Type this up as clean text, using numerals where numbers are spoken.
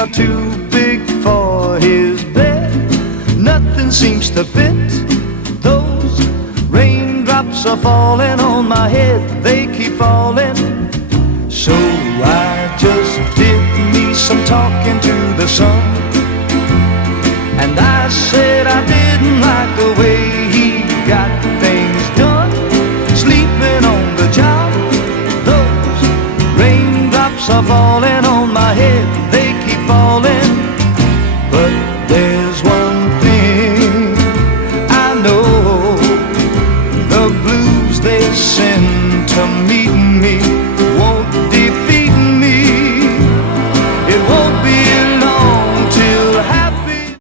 are too big for his bed. Nothing seems to fit. Those raindrops are falling on my head, they keep falling. So I just did me some talking to the sun, and I said,